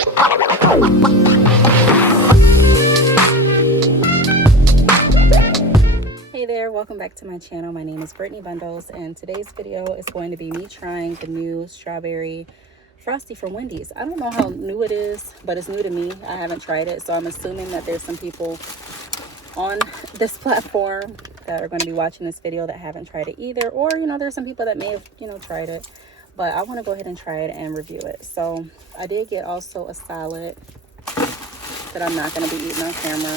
Hey there, welcome back to my channel. My name is Brittany Bundles, and today's video is going to be me trying the new strawberry Frosty from Wendy's. I don't know how new it is, but it's new to me. I haven't tried it, so I'm assuming that there's some people on this platform that are going to be watching this video that haven't tried it either, or there's some people that may have tried it, but I want to go ahead and try it and review it. So I did get also a salad that I'm not going to be eating on camera.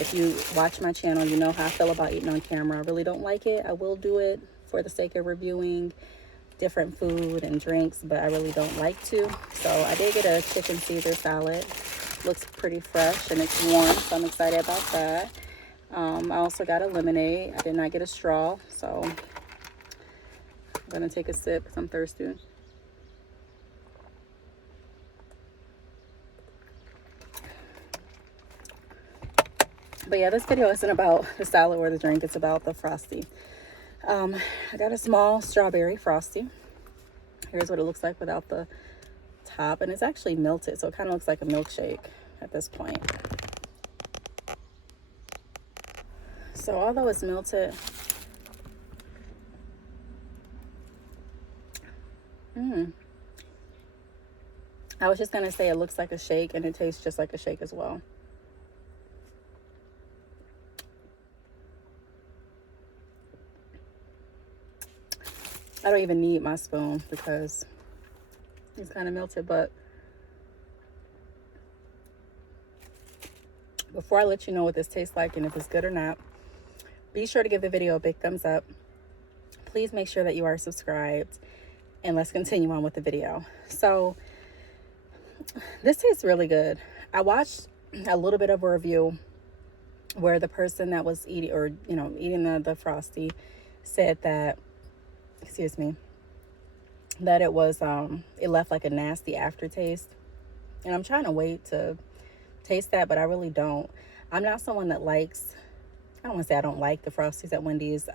If you watch my channel, you know how I feel about eating on camera. I really don't like it. I will do it for the sake of reviewing different food and drinks, but I really don't like to. So I did get a chicken Caesar salad. Looks pretty fresh and it's warm, so I'm excited about that. I also got a lemonade. I did not get a straw, so I'm gonna take a sip because I'm thirsty. But yeah, this video isn't about the salad or the drink. It's about the Frosty. I got a small strawberry Frosty. Here's what it looks like without the top. And it's actually melted, so it kind of looks like a milkshake at this point. So although it's melted, I was just going to say it looks like a shake, and it tastes just like a shake as well. I don't even need my spoon because it's kind of melted, but before I let you know what this tastes like and if it's good or not, be sure to give the video a big thumbs up. Please make sure that you are subscribed, and let's continue on with the video. So this tastes really good. I watched a little bit of a review where the person that was eating the Frosty said that, excuse me, that it was it left like a nasty aftertaste, and I'm trying to wait to taste that, but I really don't. I'm not someone that likes, I don't want to say I don't like the Frosties at Wendy's,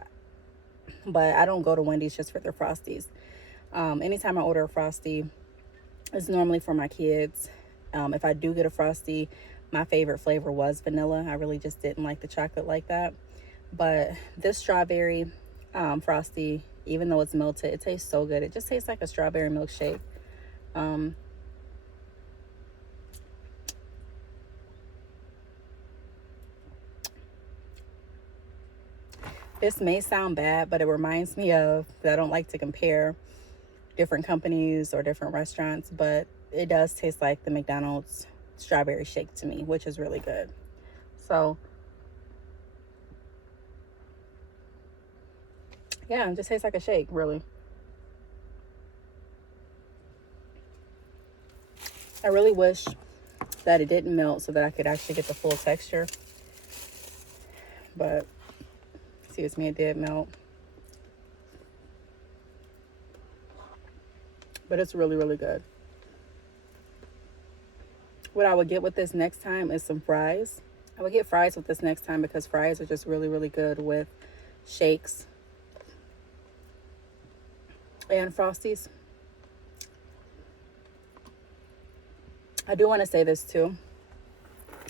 but I don't go to Wendy's just for their Frosties. Anytime I order a Frosty, it's normally for my kids. If I do get a Frosty, my favorite flavor was vanilla. I really just didn't like the chocolate like that. But this strawberry Frosty, even though it's melted, it tastes so good. It just tastes like a strawberry milkshake. This may sound bad, but it reminds me of, I don't like to compare different companies or different restaurants, but it does taste like the McDonald's strawberry shake to me, which is really good. So yeah, it just tastes like a shake, really. I really wish that it didn't melt so that I could actually get the full texture, but excuse me, it did melt. But it's really, really good. What I would get with this next time is some fries. I would get fries with this next time because fries are just really, really good with shakes and Frosties. I do want to say this too.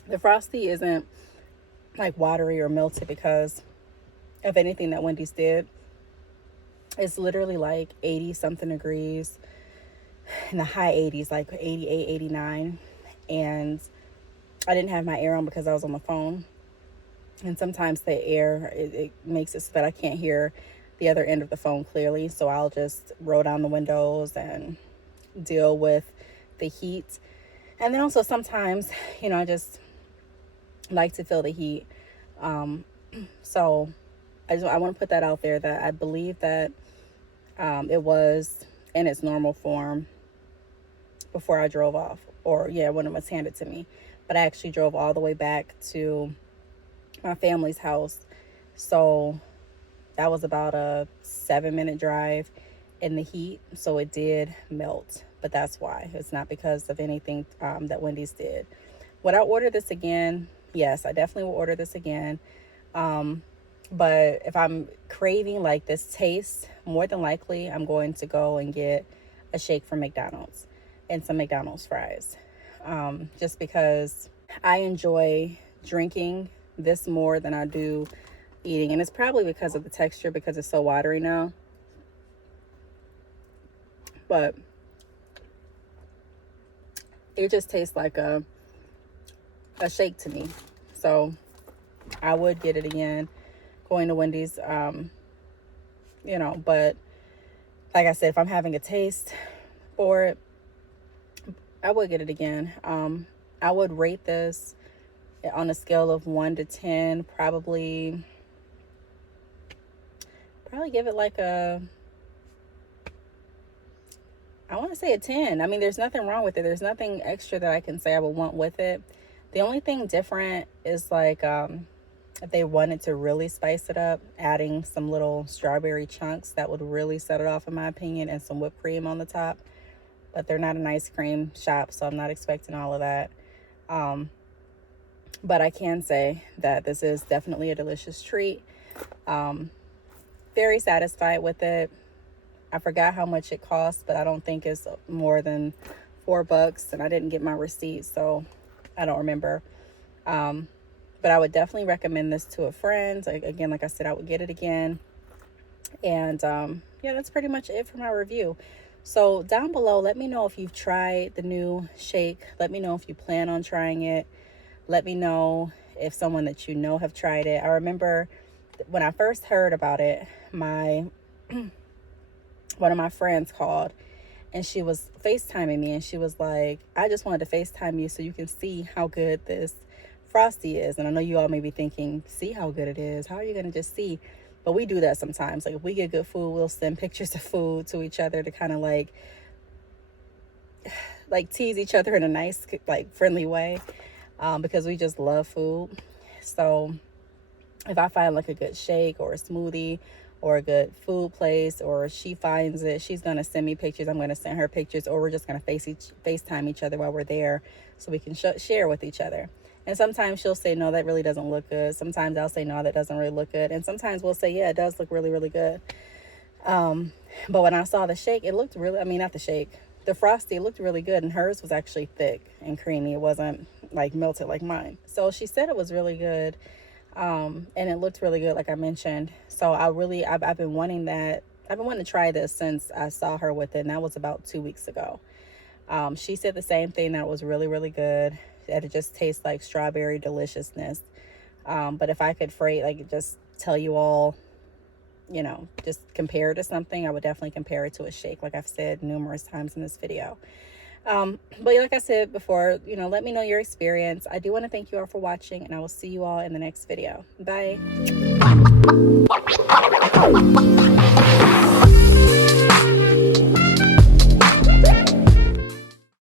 The Frosty isn't like watery or melted because of anything that Wendy's did. It's literally like 80 something degrees, in the high 80s, like 88, 89. And I didn't have my air on because I was on the phone. And sometimes the air, it makes it so that I can't hear the other end of the phone clearly. So I'll just roll down the windows and deal with the heat. And then also sometimes, I just like to feel the heat. So I want to put that out there, that I believe that it was in its normal form before I drove off, or when it was handed to me. But I actually drove all the way back to my family's house. So that was about a 7-minute drive in the heat. So it did melt, but that's why. It's not because of anything that Wendy's did. Would I order this again? Yes, I definitely will order this again. But if I'm craving like this taste, more than likely I'm going to go and get a shake from McDonald's. and some McDonald's fries. Just because I enjoy drinking this more than I do eating. And it's probably because of the texture, because it's so watery now. But it just tastes like a shake to me. So I would get it again going to Wendy's. You know, but like I said, if I'm having a taste for it, I would get it again. I would rate this on a scale of 1 to 10, probably give it like I want to say a 10. I mean, there's nothing wrong with it. There's nothing extra that I can say I would want with it. The only thing different is like, if they wanted to really spice it up, adding some little strawberry chunks, that would really set it off in my opinion, and some whipped cream on the top. But they're not an ice cream shop, so I'm not expecting all of that. But I can say that this is definitely a delicious treat. Very satisfied with it. I forgot how much it cost, but I don't think it's more than $4, and I didn't get my receipt, so I don't remember. But I would definitely recommend this to a friend. Again, like I said, I would get it again. And yeah, that's pretty much it for my review. So down below, let me know if you've tried the new shake. Let me know if you plan on trying it. Let me know if someone that you know have tried it. I remember when I first heard about it, one of my friends called, and she was FaceTiming me, and she was like, I just wanted to FaceTime you so you can see how good this Frosty is. And I know you all may be thinking, see how good it is? How are you going to just see? But we do that sometimes. Like if we get good food, we'll send pictures of food to each other to kind of like tease each other in a nice, like friendly way, because we just love food. So if I find like a good shake or a smoothie or a good food place, or she finds it, she's going to send me pictures. I'm going to send her pictures, or we're just going to FaceTime each other while we're there so we can share with each other. And sometimes she'll say, no, that really doesn't look good. Sometimes I'll say, no, that doesn't really look good. And sometimes we'll say, yeah, it does look really, really good. But when I saw the shake, it looked really, I mean, not the shake, the Frosty looked really good. And hers was actually thick and creamy. It wasn't like melted like mine. So she said it was really good. And it looked really good, like I mentioned. So I've been wanting that. I've been wanting to try this since I saw her with it. And that was about 2 weeks ago. She said the same thing, that it was really, really good. That it just tastes like strawberry deliciousness. But if I could just tell you all, you know, just compare it to something, I would definitely compare it to a shake, like I've said numerous times in this video. But like I said before, you know, let me know your experience. I do want to thank you all for watching, and I will see you all in the next video. Bye.